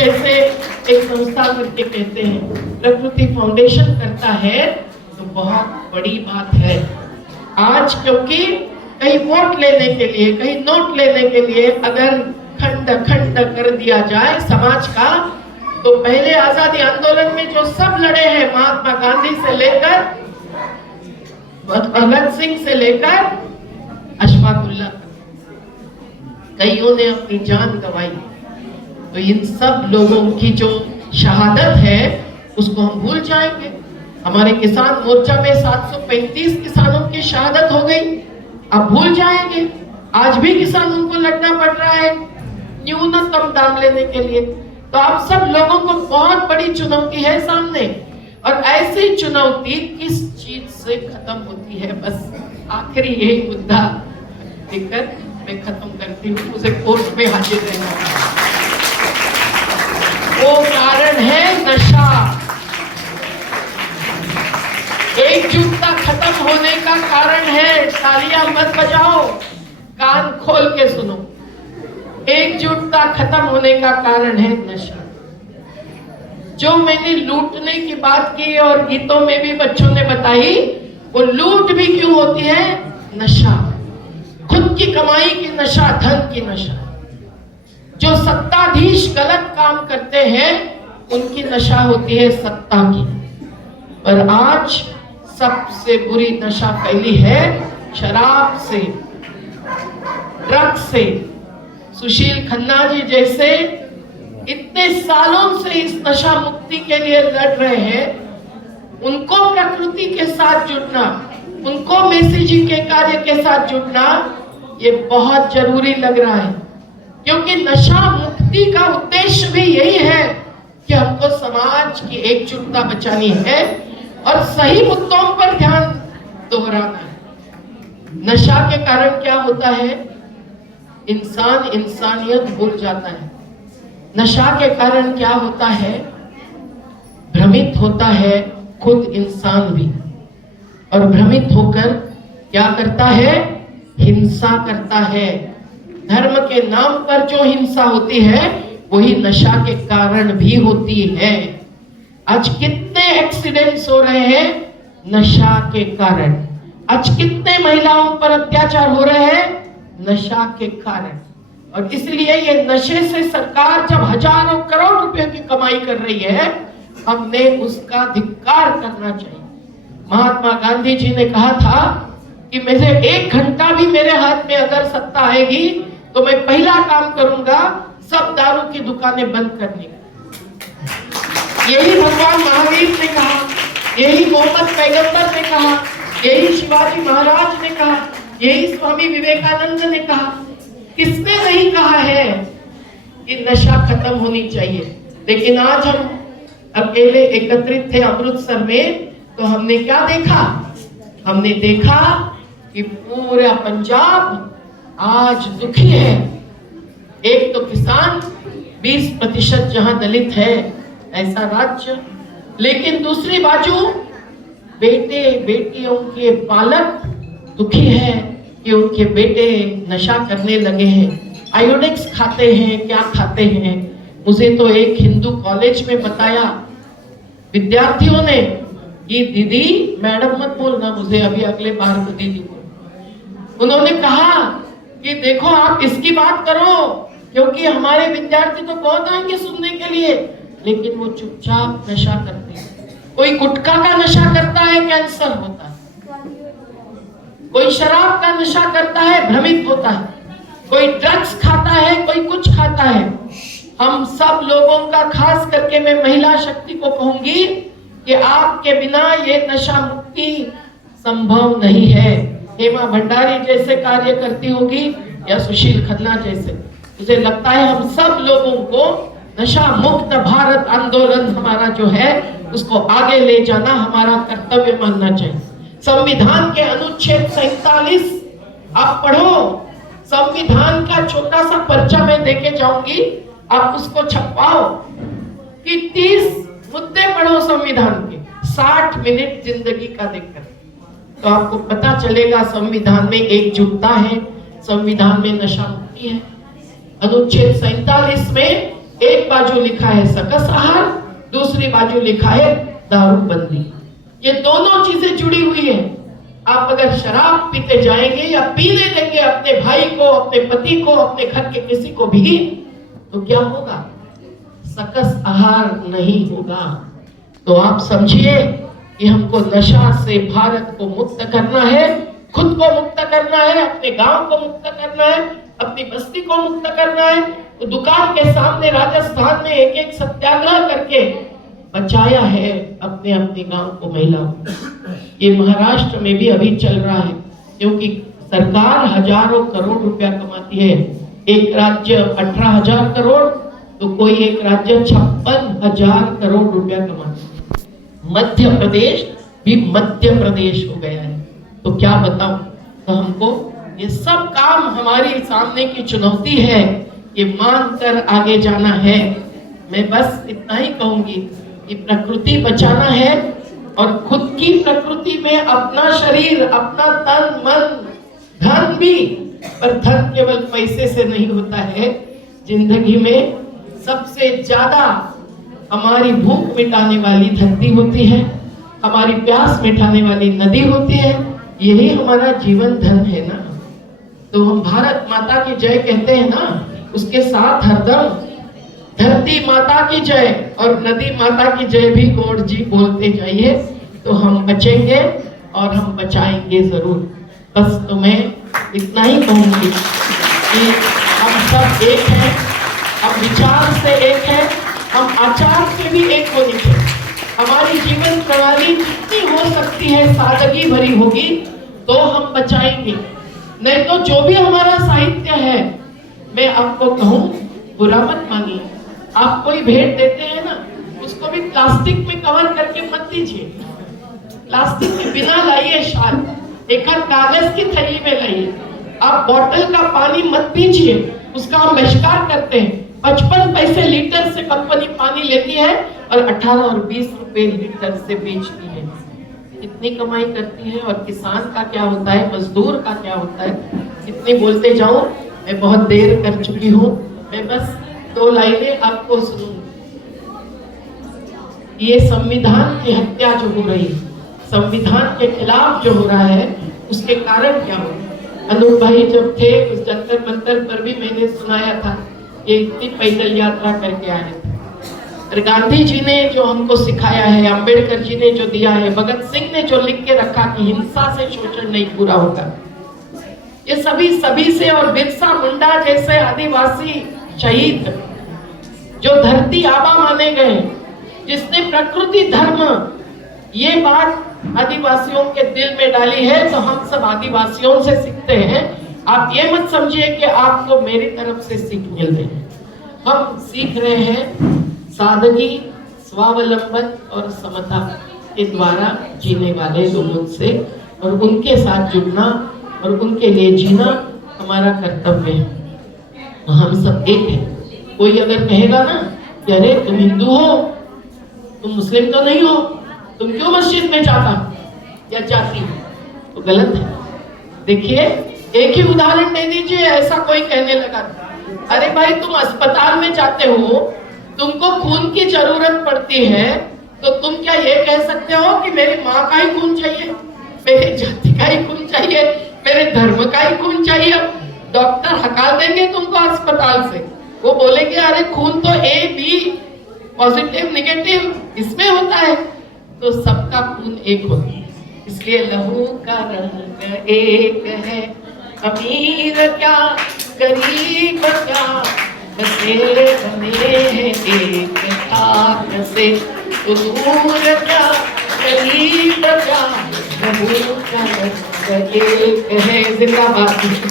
जैसे एक संस्था करके कहते हैं, प्रकृति फाउंडेशन करता है, तो बहुत बड़ी बात है। आज क्योंकि कहीं वोट लेने के लिए, कहीं नोट लेने के लिए अगर खंड खंड कर दिया जाए समाज का, तो पहले आजादी आंदोलन में जो सब लड़े हैं, महात्मा गांधी से लेकर भगत सिंह से लेकर अशफाकुल्लाह, कईयों ने अपनी जान गंवाई। तो इन सब लोगों की जो शहादत है उसको हम भूल जाएंगे। हमारे किसान मोर्चा में 735 किसानों की शहादत हो गई, अब भूल जाएंगे। आज भी किसानों को लड़ना पड़ रहा है न्यूनतम दाम लेने के लिए। तो आप सब लोगों को बहुत बड़ी चुनौती है सामने, और ऐसी चुनौती किस चीज से खत्म होती है? बस आखिरी यही मुद्दा लेकर मैं खत्म करती हूँ। मुझे कोर्ट में हाजिर रहना, वो कारण है नशा। एकजुटता खत्म होने का कारण है, तालियां मत बजाओ, कान खोल के सुनो, एकजुटता खत्म होने का कारण है नशा। जो मैंने लूटने की बात की और गीतों में भी बच्चों ने बताई, वो लूट भी क्यों होती है? नशा, खुद की कमाई की नशा, धन की नशा। जो सत्ताधीश गलत काम करते हैं उनकी नशा होती है सत्ता की। पर आज सबसे बुरी नशा फैली है शराब से, ड्रग्स से। सुशील खन्ना जी जैसे इतने सालों से इस नशा मुक्ति के लिए लड़ रहे हैं, उनको प्रकृति के साथ जुड़ना, उनको मेसी जी के कार्य के साथ जुड़ना, ये बहुत जरूरी लग रहा है। क्योंकि नशा मुक्ति का उद्देश्य भी यही है कि हमको समाज की एकजुटता बचानी है और सही मुद्दों पर ध्यान दोहराना है। नशा के कारण क्या होता है? इंसान इंसानियत भूल जाता है। नशा के कारण क्या होता है? भ्रमित होता है खुद इंसान भी, और भ्रमित होकर क्या करता है? हिंसा करता है। धर्म के नाम पर जो हिंसा होती है वही नशा के कारण भी होती है। आज कितने एक्सीडेंट्स हो रहे हैं नशा के कारण। आज कितने महिलाओं पर अत्याचार हो रहे हैं नशा के कारण। और इसलिए ये नशे से सरकार जब हजारों करोड़ रुपए की कमाई कर रही है, हमने उसका धिक्कार करना चाहिए। महात्मा गांधी जी ने कहा था कि मुझे 1 घंटा भी मेरे हाथ में अगर सत्ता आएगी तो मैं पहला काम करूंगा सब दारू की दुकानें बंद करने का। यही भगवान महावीर ने कहा, यही मोहम्मद पैगंबर ने कहा, यही शिवाजी महाराज ने कहा, यही स्वामी विवेकानंद ने कहा। किसने नहीं कहा है कि नशा खत्म होनी चाहिए? लेकिन आज हम अकेले एकत्रित थे अमृतसर में, तो हमने क्या देखा? हमने देखा कि पूरा पंजाब आज दुखी है। एक तो किसान 20% जहां दलित है ऐसा राज्य, लेकिन दूसरी बाजू बेटे बेटियों के पालक दुखी है कि उनके बेटे नशा करने लगे हैं, आयोडेक्स खाते हैं, क्या खाते हैं। मुझे तो एक हिंदू कॉलेज में बताया विद्यार्थियों ने कि दीदी, मैडम मत बोलना मुझे, अभी अगले बार को दीदी बोल। उन्होंने कहा कि देखो आप इसकी बात करो, क्योंकि हमारे विद्यार्थी तो बहुत आएंगे सुनने के लिए, लेकिन वो चुपचाप नशा करते हैं। कोई गुटखा का नशा करता है, कैंसर होता है। कोई शराब का नशा करता है, भ्रमित होता है। कोई ड्रग्स खाता है, कोई कुछ खाता है। हम सब लोगों का, खास करके मैं महिला शक्ति को कहूंगी कि आपके बिना ये नशा मुक्ति संभव नहीं है। हेमा भंडारी जैसे कार्य करती होगी या सुशील खन्ना जैसे। मुझे लगता है हम सब लोगों को नशा मुक्त भारत आंदोलन हमारा जो है उसको आगे ले जाना हमारा कर्तव्य मानना चाहिए। संविधान के अनुच्छेद 47 आप पढ़ो। संविधान का छोटा सा पर्चा मैं देके जाऊंगी, आप उसको छपवाओ कि 30 मुद्दे पढ़ो संविधान के, 60 मिनट जिंदगी का देखकर, तो आपको पता चलेगा संविधान में एकजुटता है, संविधान में नशा मुक्ति है। अनुच्छेद 47 में एक बाजू लिखा है सकस आहार, दूसरी बाजू लिखा है दारूबंदी। ये दोनों चीजें जुड़ी हुई है। आप अगर शराब पीते जाएंगे या पीने देंगे अपने भाई को, अपने पति को, अपने घर के किसी को भी, तो क्या होगा? सकस आहार नहीं होगा। तो आप समझिए कि हमको नशा से भारत को मुक्त करना है, खुद को मुक्त करना है, अपने गांव को मुक्त करना है, अपनी बस्ती को मुक्त करना है। तो दुकान के सामने राजस्थान में एक एक सत्याग्रह करके बचाया है अपने अपने गांव को, महिलाओं। ये महाराष्ट्र में भी अभी चल रहा है, क्योंकि सरकार हजारों करोड़ रुपया कमाती है। एक राज्य 18,000 करोड़, तो कोई एक राज्य 56,000 करोड़ रुपया कमाता है। मध्य प्रदेश भी मध्य प्रदेश हो गया है। तो क्या बताऊं? तो हमको ये सब काम हमारी सामने की चुनौती है, ये मानकर आगे जाना है। मैं बस इतना ही कहूंगी कि प्रकृति बचाना है, और खुद की प्रकृति में अपना शरीर, अपना तन मन धन भी, पर धन केवल पैसे से नहीं होता है। जिंदगी में सबसे ज्यादा हमारी भूख मिटाने वाली धरती होती है, हमारी प्यास मिटाने वाली नदी होती है। यही हमारा जीवन धन है ना। तो हम भारत माता की जय कहते हैं ना, उसके साथ हरदम धरती माता की जय और नदी माता की जय भी गौड़ जी बोलते जाइए। तो हम बचेंगे और हम बचाएंगे जरूर। बस तो मैं इतना ही कहूंगी कि हम सब एक हैं, हम विचार से एक हैं, हम आचार से भी एक होने चाहिए। हमारी जीवन प्रणाली जितनी हो सकती है सादगी भरी होगी तो हम बचाएंगे। नहीं तो जो भी हमारा साहित्य है, मैं आपको कहूँ बुरा मत मानिए। आप कोई भेंट देते हैं ना, उसको भी प्लास्टिक में कवर करके मत दीजिए। प्लास्टिक के बिना लाइए शाल, एक कागज की थैली में लाइए। आप बोतल का पानी मत पीजिए, उसका हम बहिष्कार करते हैं। 55 पैसे लीटर से कंपनी पानी लेती है और 18 और 20 रुपए लीटर से बेचती है। इतनी कमाई करती है। और किसान का क्या होता है, मजदूर का क्या होता है? इतनी बोलते जाऊं, मैं बहुत देर कर चुकी हूँ। मैं बस 2 लाइनें आपको सुनूंगी। ये संविधान की हत्या जो हो रही है, संविधान के खिलाफ जो हो रहा है, उसके कारण क्या हो? अनूप भाई जब थे उस जंतर मंतर पर भी मैंने सुनाया था, ये इतनी पैदल यात्रा करके आए थे। और गांधी जी ने जो हमको सिखाया है, अंबेडकर जी ने जो दिया है, भगत सिंह ने जो लिख के रखा कि हिंसा से शोषण नहीं पूरा होगा, ये सभी से। और बिरसा मुंडा जैसे आदिवासी शहीद जो धरती आबा माने गए, जिसने प्रकृति धर्म ये बात आदिवासियों के दिल में डाली है, तो हम सब आदिवासियों से सीखते हैं। आप ये मत समझिए कि आपको मेरी तरफ से सीख मिल रही है। हम सीख रहे हैं सादगी, स्वावलंबन और समता के द्वारा जीने वाले लोगों से, और उनके साथ जुड़ना और उनके लिए जीना हमारा कर्तव्य है। तो हम सब एक हैं। कोई अगर कहेगा ना कि अरे तुम हिंदू हो, तुम मुस्लिम तो नहीं हो, तुम क्यों मस्जिद में जाता या जाती हो, तो गलत है। देखिए, एक ही उदाहरण दे दीजिए। ऐसा कोई कहने लगा, अरे भाई तुम अस्पताल में जाते हो, तुमको खून की जरूरत पड़ती है, तो तुम क्या ये कह सकते हो कि मेरी माँ का ही खून चाहिए, मेरी जाति का ही खून चाहिए, मेरे धर्म का ही खून चाहिए? डॉक्टर हकाल देंगे तुमको अस्पताल से। वो बोलेंगे अरे खून तो ए बी पॉजिटिव नेगेटिव इसमें होता है। तो सबका खून एक होता है, इसलिए लहू का रंग एक है। अमीर क्या गरीब क्या, बसे बने हैं एक खाक से। तो दूर क्या गरीब क्या, लहू का रंग एक है। जिंदाबाद।